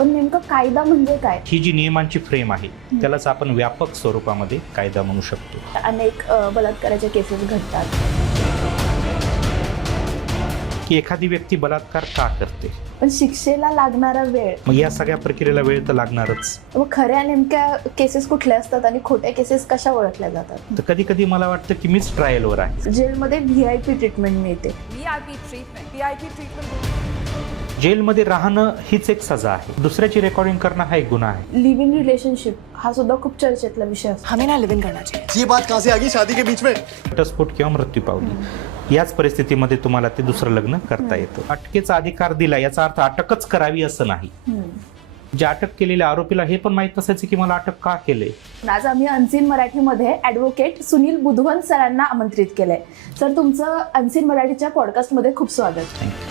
पण नेमकं कायदा म्हणजे काय? ही जी नियमांची फ्रेम आहे त्यालाच आपण व्यापक स्वरूपामध्ये कायदा म्हणू शकतो. अनेक बलात्काराच्या केसेस घडतात की एखादी व्यक्ती बलात्कार का करते, पण शिक्षेला लागणारा वेळ, मग या सगळ्या प्रक्रियेला वेळ तर लागणारच. मग खऱ्या नेमक्या केसेस कुठल्या असतात आणि खोट्या केसेस कशा ओळखल्या जातात? तर कधी कधी मला वाटतं की मीच ट्रायलवर आहे. जेलमध्ये VIP ट्रीटमेंट मिळते. VIP ट्रीटमेंट जेलमध्ये राहणं हीच एक सजा आहे. दुसऱ्याची रेकॉर्डिंग करणं हा एक गुन्हा आहे. लिव्ह इन रिलेशनशिप हा सुद्धा खूप चर्चेतला विषय असतो. हमें ना लिव इन करना चाहिए. ये बात कहाँ से आ गई शादी के बीच में? घटस्फोट किंवा मृत्यू पावली याच परिस्थितीमध्ये तुम्हाला ते दुसरं लग्न करता येतं. अटकेचा अधिकार दिला याचा अर्थ अटकच करावी असं नाही. जे अटक केलेल्या आरोपीला हे पण माहित असायचं की मला अटक का केले. आज आम्ही अनसीन मराठीमध्ये ॲडव्होकेट सुनील बुधवन सरांना आमंत्रित केलंय. सर, तुमचं अनसीन मराठीच्या पॉडकास्टमध्ये खूप स्वागत. थँक्यू.